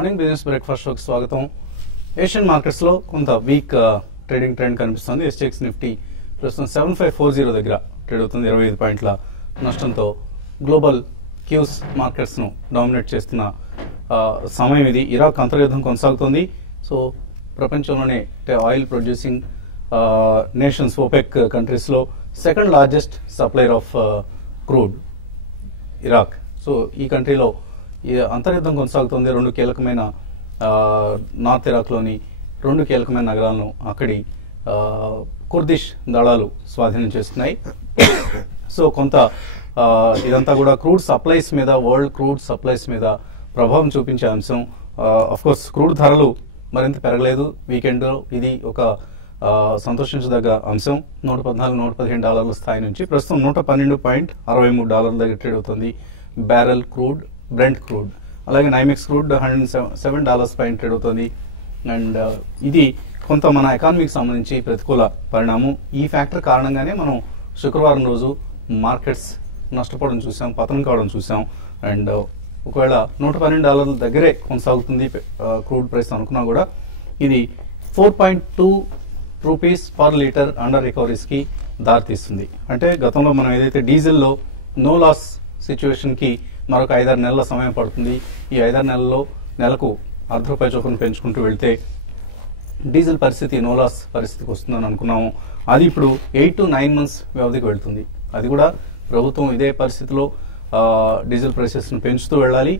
Morning business breakfast షోకి స్వాగతం. Asian markets లో కొంత వీక్ ట్రేడింగ్ ట్రెండ్ కనిపిస్తుంది. ఎస్టెక్స్ నిఫ్టీ ప్రస్తుతం 7540 దగ్గర ట్రేడ్ అవుతుంది. 25 పాయింట్ల నష్టంతో గ్లోబల్ క్యూస్ మార్కెట్స్ ను డామినేట్ చేస్తున్న సమయం ఇది. ఇరాక్ అంతర్యుద్ధం కొనసాగుతోంది. సో ప్రపంచంలోనే oil producing nations OPEC countries లో second largest supplier of crude Iraq. So ఈ కంట్రీలో ఈ అంతర్యుద్ధం కొనసాగుతుంది. రెండు కీలకమైన నార్త్ ఇరాక్ లోని రెండు కీలకమైన నగరాలను అక్కడి కుర్దిష్ దళాలు స్వాధీనం చేస్తున్నాయి. సో కొంత ఇదంతా కూడా క్రూడ్ సప్లైస్ మీద, వరల్డ్ క్రూడ్ సప్లైస్ మీద ప్రభావం చూపించే అంశం. అఫ్ కోర్స్ క్రూడ్ ధరలు మరింత పెరగలేదు వీకెండ్. ఇది ఒక సంతోషించదగ్గ అంశం. $114-115 స్థాయి నుంచి ప్రస్తుతం $112.63 దగ్గర ట్రేడ్ అవుతుంది. బ్యారెల్ క్రూడ్, బ్రెంట్ క్రూడ్, అలాగే నైమెక్స్ క్రూడ్ $107 పైన ట్రేడ్ అవుతుంది. అండ్ ఇది కొంత మన ఎకానమీకి సంబంధించి ప్రతికూల పరిణామం. ఈ ఫ్యాక్టర్ కారణంగానే మనం శుక్రవారం రోజు మార్కెట్స్ నష్టపోవడం చూసాం, పతనం కావడం చూసాం. అండ్ ఒకవేళ $112 దగ్గరే కొనసాగుతుంది క్రూడ్ ప్రైస్ అనుకున్నా కూడా ఇది 4.2 rupees per litre under recoveries కి దారితీస్తుంది. అంటే గతంలో మనం ఏదైతే డీజిల్లో నో లాస్ సిచ్యువేషన్ కి మరొక 5-6 నెలల సమయం పడుతుంది. ఈ 5-6 నెలల్లో నెలకు ₹1 చొప్పున పెంచుకుంటూ వెళ్తే డీజిల్ పరిస్థితి నో లాస్ పరిస్థితికి వస్తుందని అనుకున్నాము. అది ఇప్పుడు 8 to 9 months వ్యవధికి వెళ్తుంది. అది కూడా ప్రభుత్వం ఇదే పరిస్థితిలో డీజిల్ ప్రైసెస్ ను పెంచుతూ వెళ్ళాలి.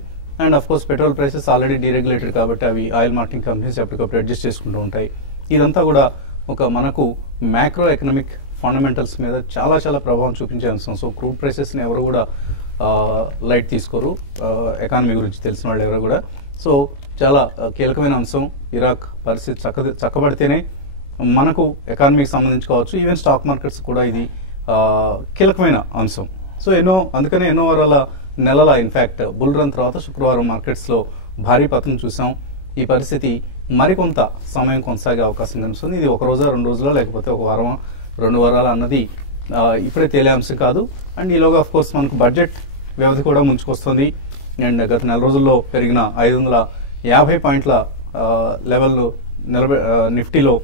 And of course petrol prices already deregulated కాబట్టి అవి ఆయిల్ మార్కెటింగ్ కంపెనీస్ ఎప్పటికప్పుడు అడ్జస్ట్ చేసుకుంటూ ఉంటాయి. ఇదంతా కూడా ఒక మనకు మ్యాక్రో ఎకనామిక్ ఫండమెంటల్స్ మీద చాలా చాలా ప్రభావం చూపించే అంశం. సో క్రూడ్ ప్రైసెస్ ని ఎవరు కూడా లైట్ తీసుకోరు, ఎకానమీ గురించి తెలిసిన వాళ్ళు ఎవరు కూడా. సో చాలా కీలకమైన అంశం. ఇరాక్ పరిస్థితి చక్కబడితేనే మనకు ఎకానమీకి సంబంధించి కావచ్చు, ఈవెన్ స్టాక్ మార్కెట్స్ కూడా ఇది కీలకమైన అంశం. సో అందుకనే ఎన్నో వారాల నెలల ఇన్ఫాక్ట్ బుల్ రన్ తర్వాత శుక్రవారం మార్కెట్స్ లో భారీ పతనం చూసాం. ఈ పరిస్థితి మరికొంత సమయం కొనసాగే అవకాశం కనిపిస్తుంది. ఇది ఒక రోజా 2 రోజుల లేకపోతే ఒక వారమా 2 వారాల అన్నది ఇప్పుడే తేలే అంశం కాదు. అండ్ ఈలోగా ఆఫ్ కోర్స్ మనకు బడ్జెట్ వ్యవధి కూడా ముంచుకొస్తుంది. అండ్ గత 4 రోజుల్లో పెరిగిన 550 పాయింట్ల లెవెల్ నిఫ్టీలో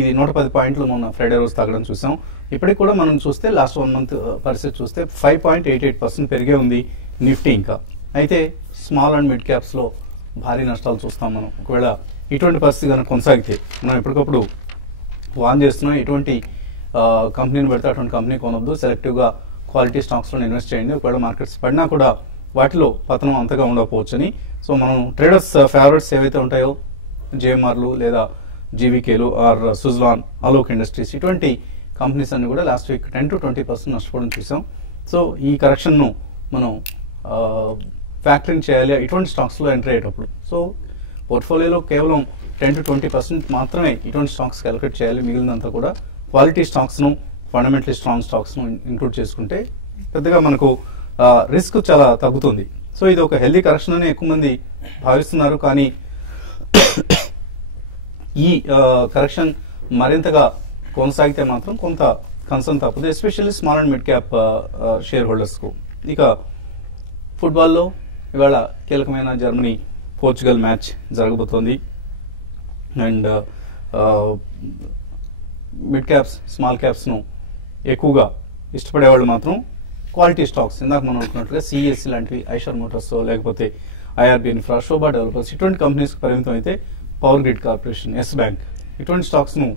ఇది 110 పాయింట్లు మొన్న ఫ్రైడే రోజు తగ్గడం చూసాం. ఇప్పటికి కూడా మనం చూస్తే లాస్ట్ 1 month పరిస్థితి చూస్తే 5.88% పెరిగే ఉంది నిఫ్టీ. ఇంకా అయితే స్మాల్ అండ్ మిడ్ క్యాప్స్ లో భారీ నష్టాలు చూస్తాం మనం. ఒకవేళ ఇటువంటి పరిస్థితి కనుక కొనసాగితే మనం ఎప్పటికప్పుడు వాన్ చేస్తున్నాం, ఎటువంటి కంపెనీని పెడితే అటువంటి కంపెనీ కొనొద్దు, సెలెక్టివ్ గా క్వాలిటీ స్టాక్స్ లో ఇన్వెస్ట్ చేయండి. ఒకవేళ మార్కెట్స్ పడినా కూడా వాటిలో పతనం అంతగా ఉండకపోవచ్చని. సో మనం ట్రేడర్స్ ఫేవరెట్స్ ఏవైతే ఉంటాయో జేఎంఆర్లు లేదా జీవీకేలు ఆర్ సుజ్లాన్, అలోక్ ఇండస్ట్రీస్, ఇటువంటి కంపెనీస్ అన్ని కూడా లాస్ట్ వీక్ 10 to 20% నష్టపోవడం చూసాం. సో ఈ కరెక్షన్ ను మనం ఫ్యాక్టరింగ్ చేయాలి ఇటువంటి స్టాక్స్ లో ఎంటర్ అయ్యేటప్పుడు. సో పోర్ట్ఫోలియోలో కేవలం 10 to 20% మాత్రమే ఇటువంటి స్టాక్స్ క్యాలిక్యులేట్ చేయాలి. మిగిలినంతా కూడా క్వాలిటీ స్టాక్స్ ను, ఫండమెంటలీ స్ట్రాంగ్ స్టాక్స్ ను ఇంక్లూడ్ చేసుకుంటే పెద్దగా మనకు రిస్క్ చాలా తగ్గుతుంది. సో ఇది ఒక హెల్దీ కరెక్షన్ అని ఎక్కువ మంది భావిస్తున్నారు. కానీ ఈ కరెక్షన్ మరింతగా కొనసాగితే మాత్రం కొంత కన్సర్న్ తప్పదు, especially small and mid cap share holders కు. ఇక ఫుట్బాల్లో ఇవాళ కీలకమైన జర్మనీ పోర్చుగల్ మ్యాచ్ జరగబోతోంది. And mid caps, small caps ను ఎక్కువగా ఇష్టపడే వాళ్ళు మాత్రం క్వాలిటీ స్టాక్స్, ఇందాక మనం అనుకున్నట్లుగా సిఎస్సి లాంటివి, ఐషర్ మోటార్స్ లేకపోతే ఐఆర్బి ఇన్ఫ్రా, శోభా డెవలపర్స్, ఇటువంటి కంపెనీస్ పరిమితం అయితే Power Grid Corporation, Yes Bank, ఇటువంటి స్టాక్స్ ను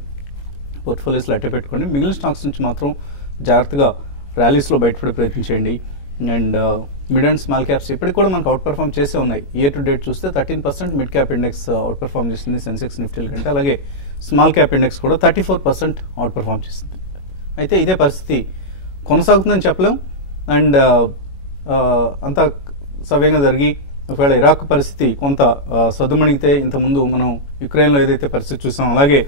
పోర్ట్ఫోలియోస్ లో అట్టే పెట్టుకోండి. మిగిలిన స్టాక్స్ నుంచి మాత్రం జాగ్రత్తగా ర్యాలీస్ లో బయటపడే ప్రయత్నించండి. And mid and small caps ఇప్పటికి కూడా మనకు అవుట్ పర్ఫార్మ్ చేసే ఉన్నాయి. ఇయర్ టు డేట్ చూస్తే 13% mid cap index out perform చేసింది సెన్సెక్స్ నిఫ్టీల కంటే. అలాగే స్మాల్ క్యాప్ ఇండెక్స్ కూడా 34% అవుట్ పర్ఫార్మ్ చేసింది. అయితే ఇదే పరిస్థితి కొనసాగుతుందని చెప్పలేం. అండ్ అంతా సవ్యంగా జరిగి ఒకవేళ ఇరాక్ పరిస్థితి కొంత సద్దుమణిగితే, ఇంతకుముందు మనం యుక్రెయిన్ లో ఏదైతే పరిస్థితి చూసాం అలాగే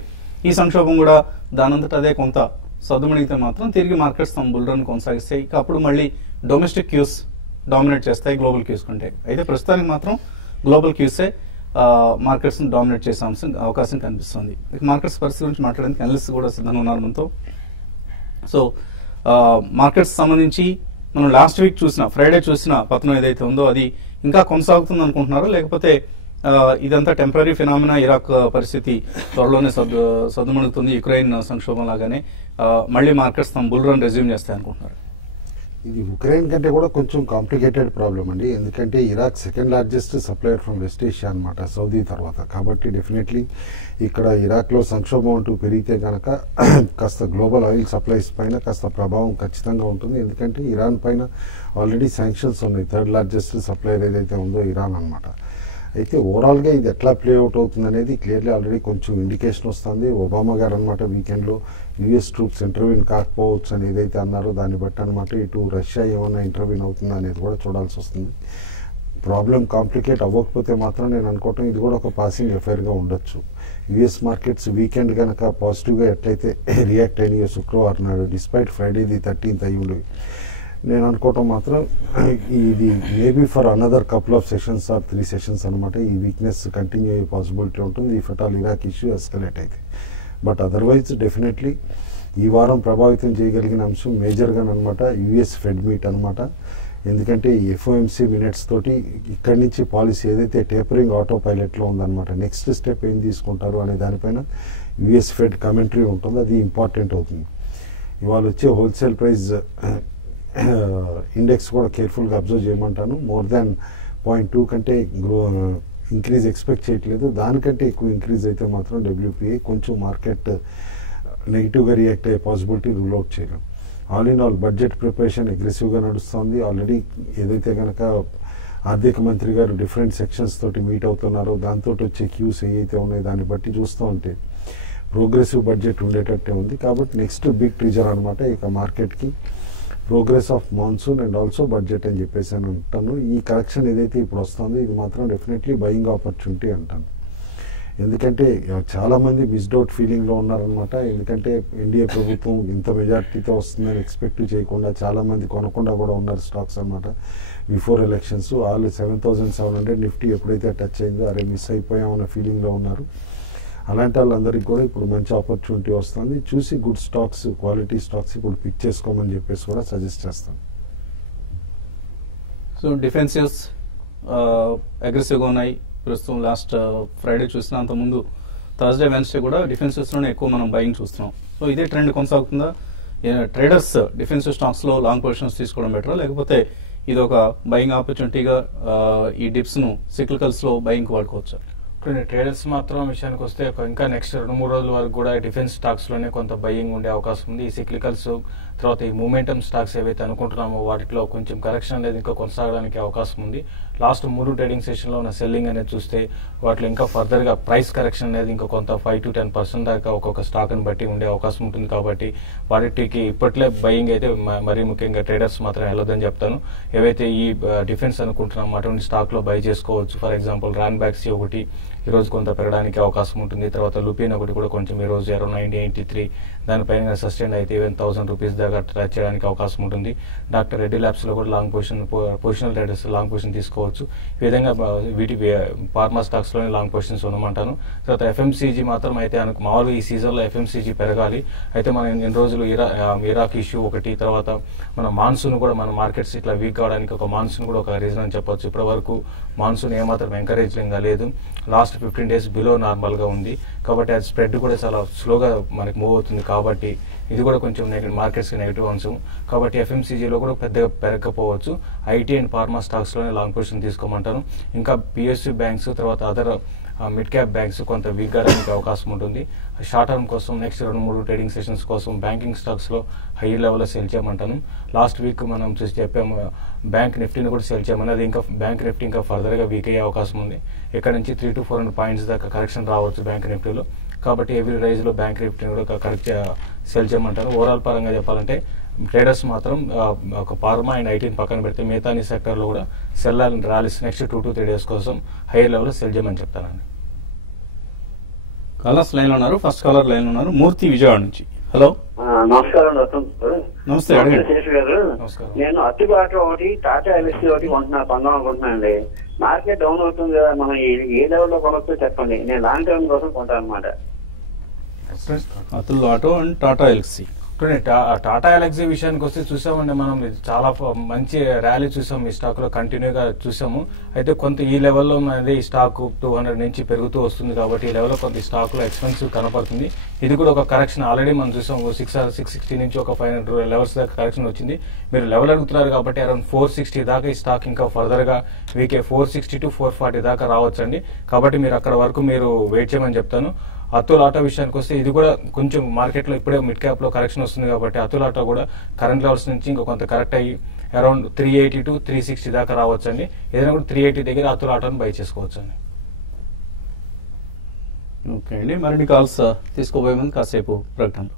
ఈ సంక్షోభం కూడా దానంతట అదే కొంత సద్దుమణిగితే మాత్రం తిరిగి మార్కెట్స్ తమ బుల్ రన్ కొనసాగిస్తాయి. ఇక అప్పుడు మళ్ళీ డొమెస్టిక్ క్యూస్ డామినేట్ చేస్తాయి గ్లోబల్ క్యూస్ కంటే. అయితే ప్రస్తుతానికి మాత్రం గ్లోబల్ క్యూసే మార్కెట్స్ ను డామినేట్ చేసే అవకాశం కనిపిస్తుంది. మార్కెట్స్ పరిస్థితి గురించి మాట్లాడడానికి అనలిస్ట్ కూడా సిద్ధంగా ఉన్నారు మనతో. సో మార్కెట్స్ సంబంధించి మనం లాస్ట్ వీక్ చూసిన, ఫ్రైడే చూసిన పతనం ఏదైతే ఉందో అది ఇంకా కొనసాగుతుంది అనుకుంటున్నారో, లేకపోతే ఇదంతా టెంపరీ ఫినామినా, ఇరాక్ పరిస్థితి త్వరలోనే సద్దుమణుగుతుంది, యుక్రెయిన్ సంక్షోభం లాగానే మళ్ళీ మార్కెట్స్ తమ బుల్ రన్ రెజ్యూమ్ చేస్తాయి అనుకుంటున్నారు? ఇది ఉక్రెయిన్ కంటే కూడా కొంచెం కాంప్లికేటెడ్ ప్రాబ్లం అండి. ఎందుకంటే Iraq second largest supplier from west Asia అనమాట, సౌదీ తర్వాత. కాబట్టి డెఫినెట్లీ ఇక్కడ ఇరాక్లో సంక్షోభం అంటూ పెరిగితే కనుక కాస్త గ్లోబల్ ఆయిల్ సప్లైస్ పైన కాస్త ప్రభావం ఖచ్చితంగా ఉంటుంది. ఎందుకంటే ఇరాన్ పైన ఆల్రెడీ శాంక్షన్స్ ఉన్నాయి. థర్డ్ లార్జెస్ట్ సప్లయర్ ఏదైతే ఉందో ఇరాన్ అనమాట. అయితే ఓవరాల్గా ఇది ఎట్లా ప్లే అవుట్ అవుతుంది అనేది క్లియర్లీ ఆల్రెడీ కొంచెం ఇండికేషన్ వస్తుంది. ఒబామా గారు అనమాట వీకెండ్లో యుఎస్ ట్రూప్స్ ఇంటర్వ్యూన్ కాకపోవచ్చు అని ఏదైతే అన్నారో దాన్ని బట్టి అనమాట ఇటు రష్యా ఏమైనా ఇంటర్వ్యూన్ అవుతుందా అనేది కూడా చూడాల్సి వస్తుంది. ప్రాబ్లం కాంప్లికేట్ అవ్వకపోతే మాత్రం నేను అనుకోవటం ఇది కూడా ఒక పాసింగ్ ఎఫైర్గా ఉండొచ్చు. యుఎస్ మార్కెట్స్ వీకెండ్ కనుక పాజిటివ్గా ఎట్లయితే రియాక్ట్ అయినాయో శుక్రవారం నాడు, డిస్పైట్ ఫ్రైడేది 13th అయ్యి ఉండి, నేను అనుకోవటం మాత్రం ఇది maybe for another couple of sessions or 3 sessions అనమాట ఈ వీక్నెస్ కంటిన్యూ అయ్యే పాసిబిలిటీ ఉంటుంది ఈ ఫెటాల్ ఇరాక్ ఇష్యూ ఎస్కలేట్ అయితే. బట్ అదర్వైజ్ డెఫినెట్లీ ఈ వారం ప్రభావితం చేయగలిగిన అంశం మేజర్గా అనమాట యుఎస్ ఫెడ్ మీట్ అనమాట. ఎందుకంటే ఎఫ్ఓఎంసీ మినిట్స్ తోటి ఇక్కడి నుంచి పాలసీ ఏదైతే టేపరింగ్ ఆటో పైలట్లో ఉందన్నమాట, నెక్స్ట్ స్టెప్ ఏం తీసుకుంటారు అనే దానిపైన యుఎస్ ఫెడ్ కమెంటరీ ఉంటుంది. అది ఇంపార్టెంట్ అవుతుంది. ఇవాళ వచ్చే హోల్సేల్ ప్రైస్ ఇండెక్స్ కూడా కేర్ఫుల్గా అబ్జర్వ్ చేయమంటాను. మోర్ దాన్ 0.2 కంటే ఇంక్రీజ్ ఎక్స్పెక్ట్ చేయట్లేదు. దానికంటే ఎక్కువ ఇంక్రీజ్ అయితే మాత్రం డబ్ల్యూపీఐ కొంచెం మార్కెట్ నెగిటివ్గా రియాక్ట్ అయ్యే పాసిబిలిటీ రూల్ అవుట్ చేయలేం. All in all budget preparation అగ్రెసివ్గా నడుస్తుంది. ఆల్రెడీ ఏదైతే కనుక ఆర్థిక మంత్రి గారు డిఫరెంట్ సెక్షన్స్ తోటి మీట్ అవుతున్నారో దాంతో వచ్చే క్యూస్ ఏవైతే ఉన్నాయో దాన్ని బట్టి చూస్తూ ఉంటే ప్రోగ్రెసివ్ బడ్జెట్ ఉండేటట్టే ఉంది. కాబట్టి నెక్స్ట్ బిగ్ ట్రిజర్ అనమాట ఇక మార్కెట్కి progress of monsoon and also budget అని చెప్పేసి అని అంటాను. ఈ కరెక్షన్ ఏదైతే ఇప్పుడు వస్తుందో ఇది మాత్రం డెఫినెట్లీ బయింగ్ ఆపర్చునిటీ అంటాను. ఎందుకంటే చాలామంది మిస్డౌట్ ఫీలింగ్లో ఉన్నారనమాట. ఎందుకంటే ఎన్డీఏ ప్రభుత్వం ఇంత మెజార్టీతో వస్తుందని ఎక్స్పెక్ట్ చేయకుండా చాలామంది కొనకుండా కూడా ఉన్నారు స్టాక్స్ అనమాట బిఫోర్ ఎలక్షన్స్. వాళ్ళు 7,700 నిఫ్టీ ఎప్పుడైతే టచ్ అయిందో అరే మిస్ అయిపోయామన్న ఫీలింగ్లో ఉన్నారు. అలాంటి వాళ్ళందరికీ కూడా ఇప్పుడు మంచి ఆపర్చునిటీ వస్తుంది. చూసి గుడ్ స్టాక్స్, క్వాలిటీ స్టాక్స్ ఇప్పుడు పిక్ చేసుకోమని చెప్పేసి కూడా సజెస్ట్ చేస్తాను. సో డిఫెన్సివ్స్ అగ్రెసివ్గా ఉన్నాయి ప్రస్తుతం. లాస్ట్ ఫ్రైడే చూసిన అంతకుముందు థర్స్డే, వెన్స్డే కూడా డిఫెన్సివ్స్లోనే ఎక్కువ మనం బయింగ్ చూస్తున్నాం. సో ఇదే ట్రెండ్ కొనసాగుతుందా? ట్రేడర్స్ డిఫెన్సివ్ స్టాక్స్లో లాంగ్ పొజిషన్స్ తీసుకోవడం బెటరా, లేకపోతే ఇది ఒక బయింగ్ ఆపర్చునిటీగా ఈ డిప్స్ను సిక్లికల్స్లో బయింగ్కి వాడుకోవచ్చా? ఇప్పుడు ట్రేడర్స్ మాత్రం విషయానికి వస్తే ఇంకా నెక్స్ట్ 2-3 రోజుల వరకు కూడా డిఫెన్స్ స్టాక్స్ లోనే కొంత బయింగ్ ఉండే అవకాశం ఉంది. ఈ సిక్లికల్స్ తర్వాత ఈ మూమెంటమ్ స్టాక్స్ ఏవైతే అనుకుంటున్నామో వాటిలో కొంచెం కరెక్షన్ అనేది ఇంకా కొనసాగడానికి అవకాశం ఉంది. లాస్ట్ 3 ట్రేడింగ్ సెషన్ లో ఉన్న సెల్లింగ్ అనేది చూస్తే వాటిలో ఇంకా ఫర్దర్ గా ప్రైస్ కరెక్షన్ అనేది ఇంకా కొంత 5 to 10% దాకా ఒక్కొక్క స్టాక్ ని బట్టి ఉండే అవకాశం ఉంటుంది. కాబట్టి వాటికి ఇప్పట్లో బయింగ్ అయితే మరీ ముఖ్యంగా ట్రేడర్స్ మాత్రం వెళ్ళొద్దని చెప్తాను. ఏవైతే ఈ డిఫెన్స్ అనుకుంటున్నామో అటువంటి స్టాక్ లో బై చేసుకోవచ్చు. ఫర్ ఎగ్జాంపుల్ రాన్ బ్యాక్సీ ఒకటి ఈ రోజు కొంత పెరగడానికి అవకాశం ఉంటుంది. తర్వాత లుపిన్ ఒకటి కూడా కొంచెం ఈ రోజు 9083 దానిపైన సస్టైన్ అయితే ఈవెన్ 1000 రూపీస్ దాకా టచ్ చేయడానికి అవకాశం ఉంటుంది. డాక్టర్ రెడ్డి ల్యాబ్స్ లో కూడా long positional traders long position తీసుకోవచ్చు. ఈ విధంగా వీటి ఫార్మా స్టాక్స్ లోనే లాంగ్ పొజిషన్స్ ఉండమంటాను. తర్వాత ఎఫ్ఎంసీజీ మాత్రం అయితే మామూలుగా ఈ సీజన్ లో ఎఫ్ఎంసీజీ పెరగాలి. అయితే మనం ఇన్ని రోజులు ఇరాక్ ఇష్యూ ఒకటి, తర్వాత మన మాన్సూన్ కూడా మన మార్కెట్స్ ఇట్లా వీక్ కావడానికి ఒక మాన్సూన్ కూడా ఒక రీజన్ అని చెప్పొచ్చు. ఇప్పటి వరకు మాన్సూన్ ఏమాత్రం ఎంకరేజింగ్ గా లేదు. లాస్ట్ 15 days బిలో నార్మల్ గా ఉంది. కాబట్టి అది స్ప్రెడ్ కూడా చాలా స్లోగా మనకి మూవ్ అవుతుంది. కాబట్టి ఇది కూడా కొంచెం మార్కెట్స్ కి నెగిటివ్ అంశం. కాబట్టి ఎఫ్ఎంసీజీలో కూడా పెద్దగా పెరగకపోవచ్చు. ఐటీ అండ్ ఫార్మా స్టాక్స్ లోనే లాంగ్ పొజిషన్ తీసుకోమంటాను. ఇంకా పిఎస్యూ బ్యాంక్స్ తర్వాత అదర్ మిడ్ క్యాప్ బ్యాంక్స్ కొంత వీక్ కావడానికి అవకాశం ఉంటుంది. షార్ట్ టర్మ్ కోసం నెక్స్ట్ 2-3 ట్రేడింగ్ సెషన్స్ కోసం బ్యాంకింగ్ స్టాక్స్ లో హై లెవెల్లో సెల్ చేయమంటాను. లాస్ట్ వీక్ మనం చూసి చెప్పాము బ్యాంక్ నిఫ్టీని కూడా సెల్ చేయమని. అది ఇంకా బ్యాంక్ నిఫ్టీ ఇంకా ఫర్దర్ గా వీక్ అయ్యే అవకాశం ఉంది. ఇక్కడ నుంచి 300 to 400 పాయింట్స్ దాకా కరెక్షన్ రావచ్చు బ్యాంక్ నిఫ్టీలో. కాబట్టి ఎవ్రీ రైజ్ లో బ్యాంక్ నిఫ్టీని కూడా కరెక్ట్ సెల్ చేయమంటాను. ఓవరాల్ పరంగా చెప్పాలంటే ట్రేడర్స్ మాత్రం ఒక ఫార్మా అండ్ ఐటీని పక్కన పెడితే మిగతా సెక్టర్ లో కూడా sell rallies next 2 to 3 days కోసం హైయర్ లెవెల్ సెల్ చేయమని చెప్తానండి. కాలర్స్ లైన్ లో ఉన్నారు. ఫస్ట్ కాలర్ లైన్ లో ఉన్నారు మూర్తి విజయవాడ నుంచి. హలో, నమస్కారం. నమస్తే గారు, నేను అత్తిబాట ఒకటి టాటా ఎల్ఎస్సీ ఒకటి కొందాం అనుకుంటున్నానండి. మార్కెట్ డౌన్ అవుతుంది కదా, మనం ఏ లెవెల్లో కొనొచ్చో చెప్పండి. నేను లాంగ్ టర్మ్ కోసం కొంటాను అనమాట. Atul auto and Tata Elxsi. టాటా ఎలక్సీ విషయానికి వస్తే చూసామండి మనం, ఇది చాలా మంచి ర్యాలీ చూసాం ఈ స్టాక్ లో, కంటిన్యూగా చూసాము. అయితే కొంత ఈ లెవెల్లో అనేది ఈ స్టాక్ 200 నుంచి పెరుగుతూ వస్తుంది కాబట్టి ఈ లెవెల్లో కొంత స్టాక్ లో ఎక్స్పెన్సివ్ కనపడుతుంది. ఇది కూడా ఒక కరెక్షన్ ఆల్రెడీ మనం చూసాం, 660 నుంచి ఒక 500 లెవెల్స్ దాకా కరెక్షన్ వచ్చింది. మీరు లెవెల్ అడుగుతున్నారు కాబట్టి అరౌండ్ 460 దాకా ఈ స్టాక్ ఇంకా ఫర్దర్ గా వీకే 460 to 440 దాకా రావచ్చండి. కాబట్టి మీరు అక్కడ వరకు మీరు వెయిట్ చేయమని చెప్తాను. అతుల్ ఆటో విషయానికి వస్తే ఇది కూడా కొంచెం మార్కెట్లో ఇప్పుడే మిడ్ క్యాప్ లో కరెక్షన్ వస్తుంది కాబట్టి అతుల్ ఆటో కూడా కరెంట్ లెవెల్స్ నుంచి ఇంకా కొంత కరెక్ట్ అయ్యి అరౌండ్ 380 to 360 దాకా రావచ్చండి. ఏదైనా కూడా 380 దగ్గర అతుల్ ఆటోని బై చేసుకోవచ్చండి. ఓకే అండి, మరిన్ని కాల్స్ తీసుకోబోయే ముందు కాసేపు ప్రకటనలు.